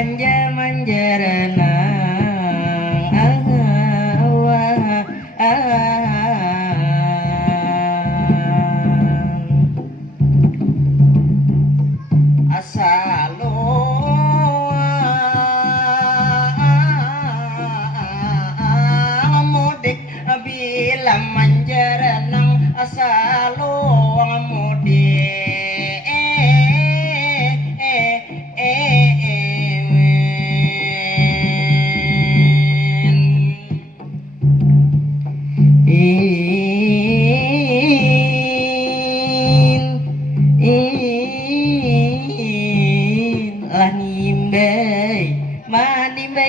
manja renang asalo mudik bila manja renang asalo mudik lah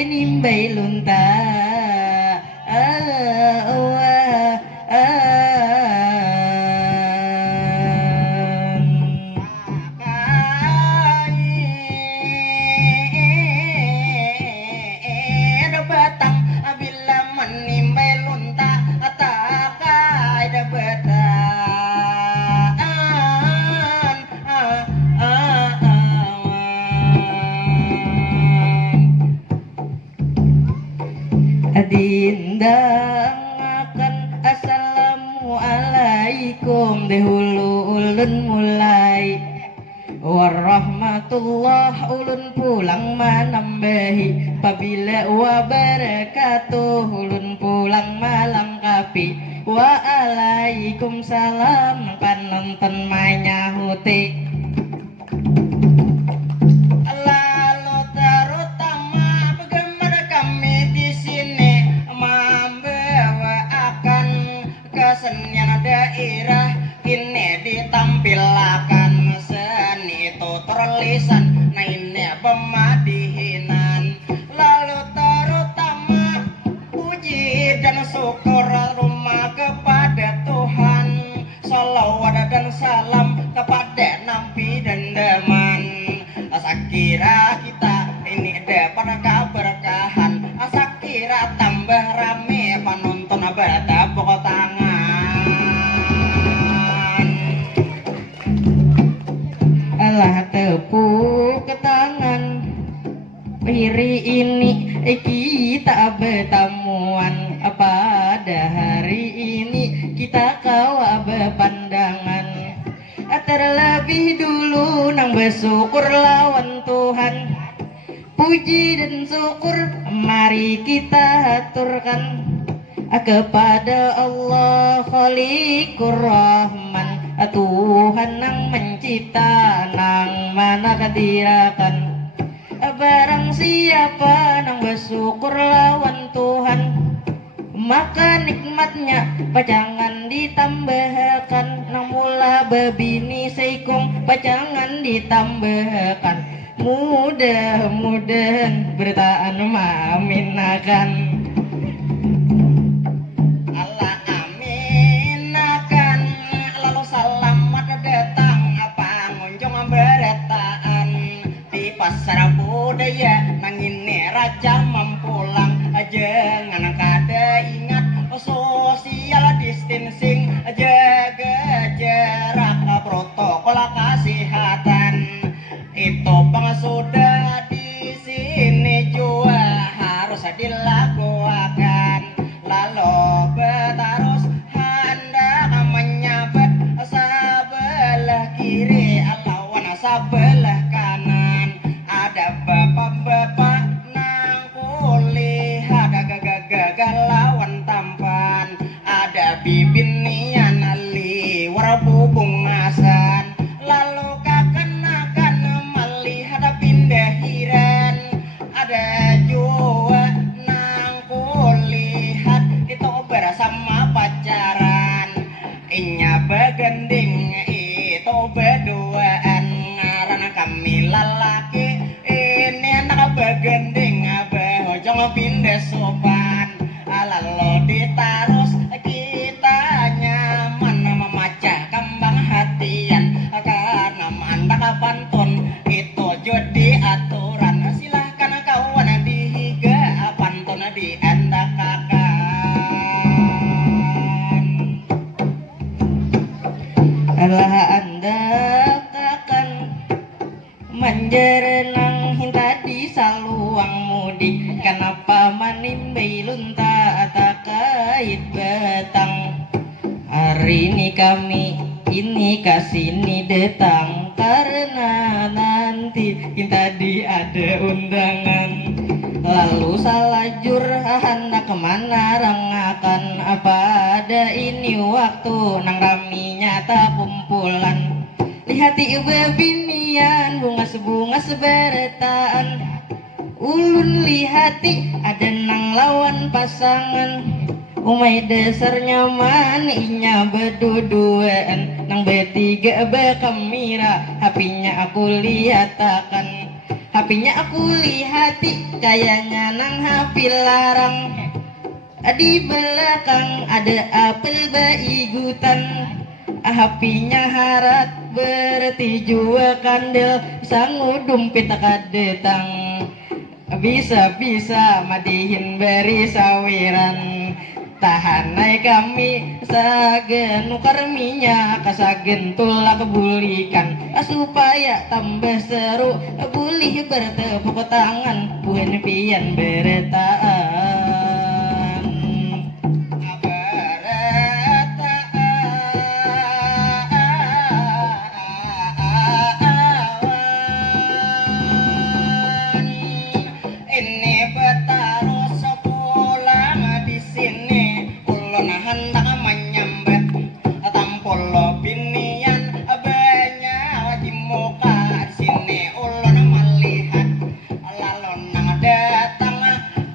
nimbay lunta batang bila menimbay lunta atakai da bataan adindang akan assalamualaikum dahulu ulun mulai warahmatullah ulun pulang menambahi pabila wabarakatuh ulun pulang melengkapi waalaikumsalam kan nonton menyahuti lalu terutama penggemar kami di sini membawakan kesenian daerah ini ditampilkan seni itu terlisan nah ini pemadihinan lalu terutama puji dan syukur rumah kepada Tuhan salawat dan salam kepada Nabi dan Daman asakira kita ini dapat keberkahan asakira tambah rame penonton bertepuk tangan alah tepuk tangan hari ini kita bertamuan pada hari ini kita kawa berpandangan terlebih dulu nang bersyukur lawan Tuhan puji dan syukur mari kita aturkan kepada Allah Khaliqur Rahman Tuhan nang mencipta nang mana kadirakan barang siapa nang bersyukur lawan Tuhan maka nikmatnya pajangan ditambahkan nang mula bebini seikung pajangan ditambahkan mudah-mudahan bertaan maminakan Allah aminakan lalu selamat datang pengunjung bertaan di pasar budaya nang ini raja mempulang jangan kada ingat social distancing jaga jarak protokol kesehatan itu bang sudah di sini juga harus dilakukan lalu bertarus hendak menyabet sebelah kiri lawan sebelah kanan ada bapak-bapak nang kulihat gagal lawan tampan ada bibin nian liwar bubungasan lalu kakan-kakan melihat pindahiran ada juga nang kulihat itu bersama pacaran inya begending itu berduaan ngaran kami lalaki ini anak begending behojong pindah sopan lalu ditarus kita nyaman memacah kembang hatian karena mandak pantun itu jadi aturan silahkan kawan dihiga pantun diandakakan alah anda akan menjerenang tadi selalu mudik, kenapa manimbai lunta kait batang. Hari ini kami ini kasini datang karena nanti tadi ada undangan. Lalu salajur hendak kemana rangakan, apa ada ini waktu nang raminya tak kumpulan. Lihati bebinian bunga seberetaan, ulun lihati ada nang lawan pasangan. Umay dasar nyaman inya berduduan, nang bertiga bekamira hapinya aku lihatakan. Hapinya aku lihati kayaknya nang hapi larang. Di belakang ada apel baigutan, hapinya harat berarti jua kandel sangu dompet kadetang. Bisa-bisa madihin beri sawiran, tahanai kami sagen nukar minyak sagen tulak bulikan, supaya tambah seru bulih bertepuk tangan buhen pian beretaan. Ini bertaruh sepulang di sini, ulun hendak menyambet tampol binian banyak di muka. Di sini ulun melihat lalu nang datang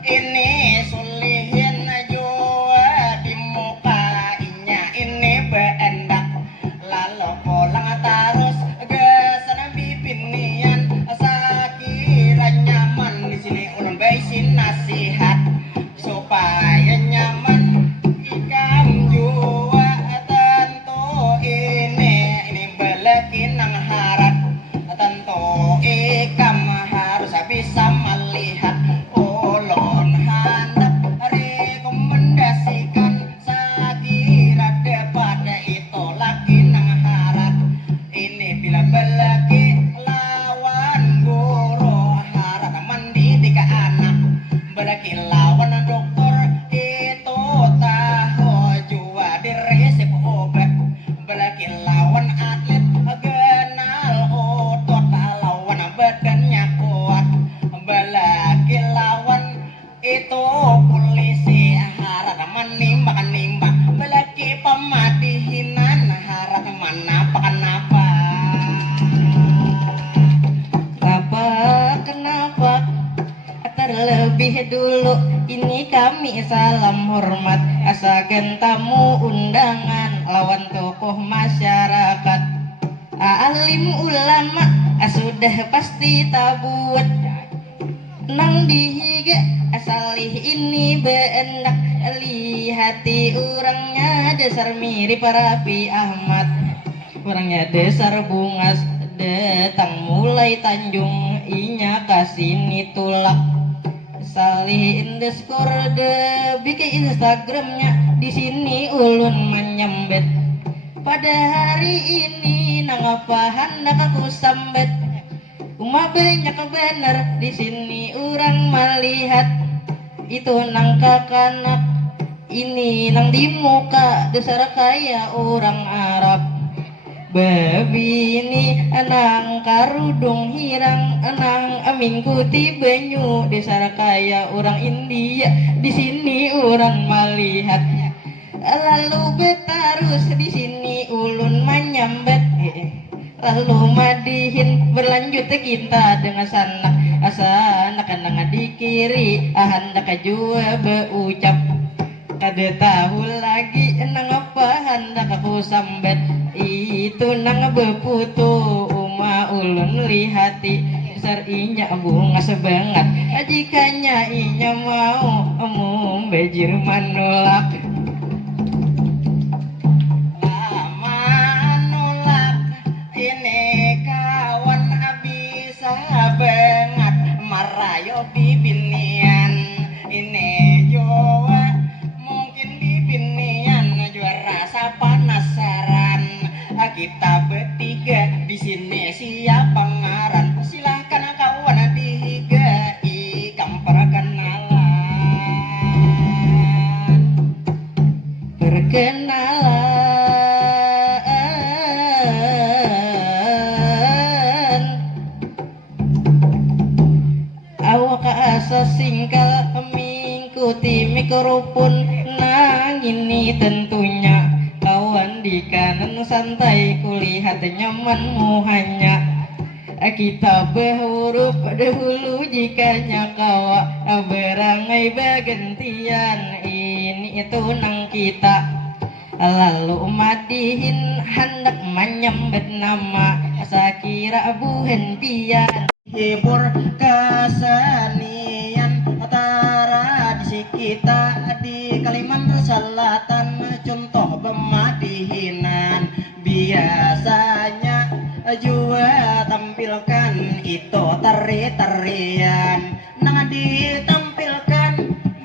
ini sulihin jua di muka inya ini beendak. Lalu pulang terus gesana bibinian sakira nyaman. Di sini ulun baisin nasihat supaya nyaman ikam jua tentu ini belekin nang harat. Tentu ikam harus bisa melihat ulun hendak rekomendasikan sakira daripada itu lagi nang harat. Ini bila belaki lawan guru harat mendidik anak, belaki lawan dokter itu tahu jua diresep obat, belaki lawan atlet kenal otot lawan badannya kuat, belaki lawan itu polisi harat menimbang-nimbang, belaki pematihinan harat kenapa terlebih dulu ini kami salam hormat asagan tamu undangan lawan tokoh masyarakat, alim ulama sudah pasti tabuat nang dihiga asalih ini beendak. Lihati orangnya dasar mirip Raffi Ahmad, orangnya dasar bungas datang mulai Tanjung inya kasini tulak. Salih underscore bikin Instagramnya, di sini ulun menyambet. Pada hari ini nang apa hendak aku sambet, uma banyak bener di sini orang melihat itu nang kakanak ini nang di muka dasar kaya orang Arab. Babini anang karudung hirang anang mingkuti banyu dasar kaya orang India, di sini orang melihat. Lalu betarus di sini ulun menyambet, lalu madihin berlanjut kita dengan sanak asanak nang di kiri hendak jua beucap. Kada tahu lagi nang apa hendak aku sambet, itu nang beputu uma ulun lihati besar inya bunga sebangat. Jikanya inya mau bejir manolak, manolak ini kawan bisa banget marayo bibinian ini joa. Rasa penasaran kita bertiga di sini siapa ngaran, silahkan kawan dihiga ikam perakan mengikuti mikrofon. Nah ini tentunya kawan di kanan santai, kulihat nyamanmu hanya kita berhuruf dahulu jikanya kau berangai bergantian. Ini itu nang kita lalu madihin hendak menyambut nama sakira buhen pian hibur kesenian tradisi kita di Kalimantan Selatan. Contoh pemadihinan biasanya juga tampilkan itu tari-tarian. Nah ditampilkan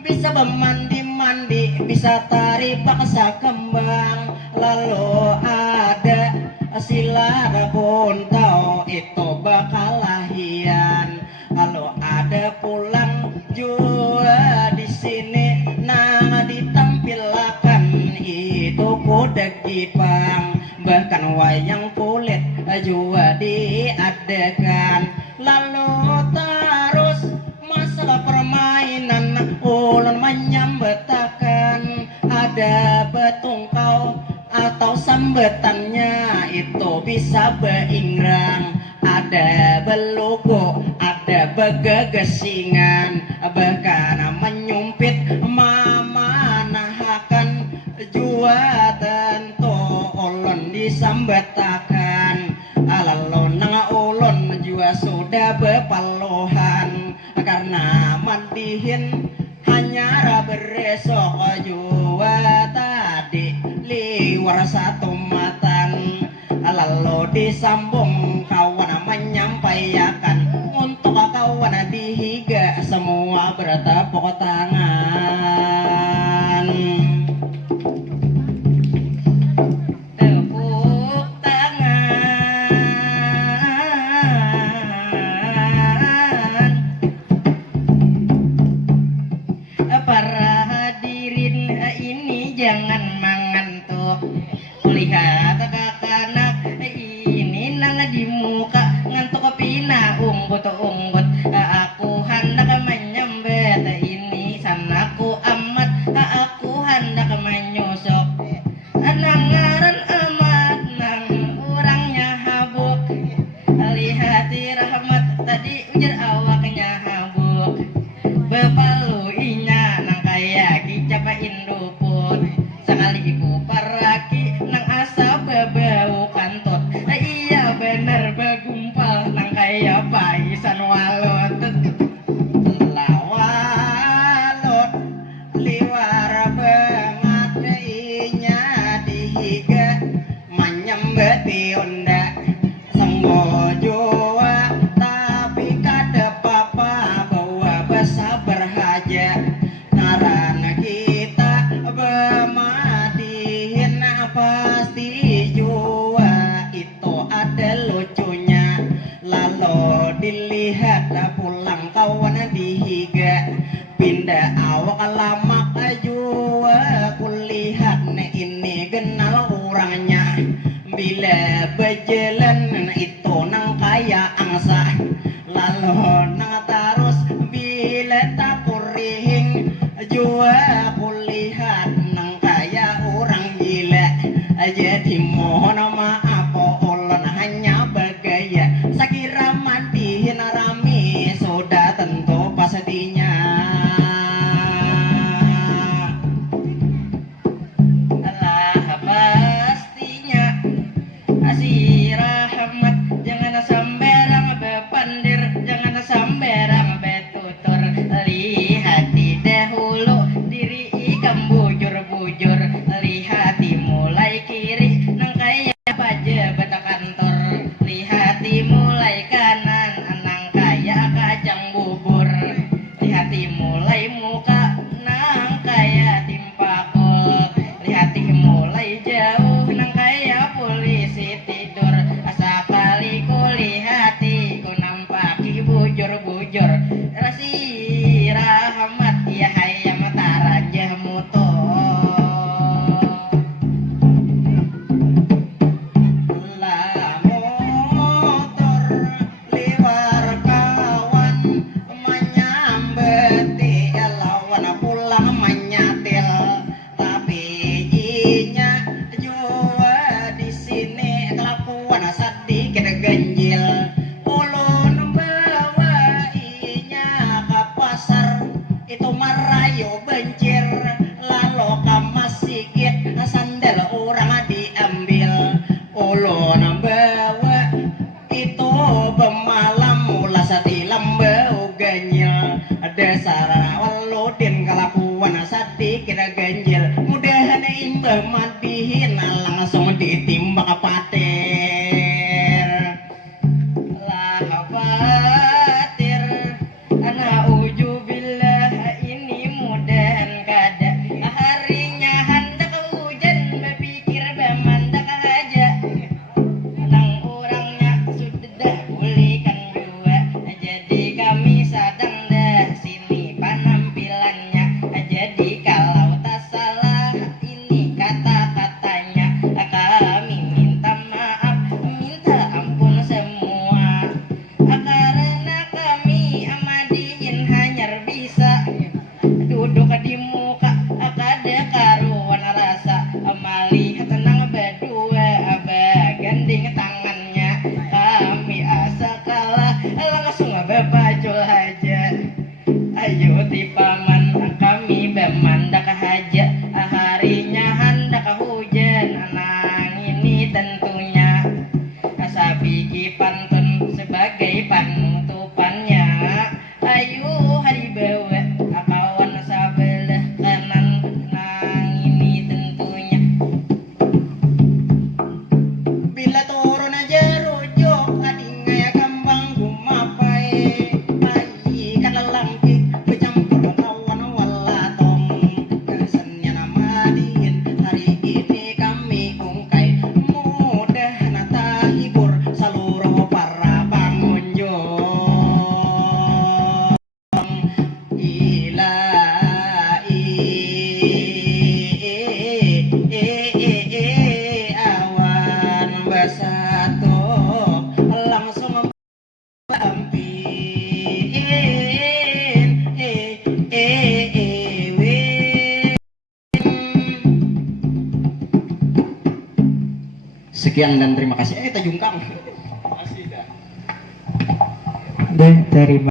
bisa bermandi-mandi, bisa tari paksa kembang, lalu ada sila kuntau itu bakalahian, lalu ada pulang juga di sini. Nah ditampilkan itu kuda gipang, bahkan wayang kulit juga diadakan. Lalu terus masalah permainan ulun menyambetakan, ada betungkau atau sambetannya itu bisa beingrang, ada belugo, ada begegesingan, bahkan menyumpit mamanahakan jua tentu ulun disambetakan. Lalu nang ulun jua sudah bepaluhan karena mandihin hanya beresok jua tadi liwar satu matan. Lalu disambung kawan menyampaikan untuk kawan dihiga semua bertepuk tangan. Tepuk tangan para hadirin, ini jangan mengantuk. Lihat kakak-anak ini nang di muka ngantuk pina unggut-unggut. Aku hendak menyambet ini sanaku amat, aku hendak menyusuk nangaran amat nang orangnya habuk. Lihat rahmat tadi ujar awaknya habuk, bepaluinya nang kaya kicapain duput. Sekali iku paraki nang asa bebau kantut, iya bener begumpal nang kaya paisan walot. Lawalut liwar banget inya dihiga menyambeti onda sembo jua, tapi kada papa bawa basa berhaja karena kita bermadihin pasti jua itu ada lucunya. Lalu dilihat pulang kawan dihiga pindah awak lamak jua, kulihat ini kenal orangnya bila berjalan itu nang kaya angsa. Lalu nang terus bila tak kuring jua, kulihat nang kaya orang gila. Jadi mohon maaf ulun hanya bergaya, sakira mandihin rame sudah tentu pastinya. Alah pastinya si rahmat jangan samberang bepandir, jangan samberang betutur. Lihat dahulu diri ikam bujur-bujur, lihat mulai kiri nang kaya Sekian dan terima kasih. Tajungkang. Deh, terima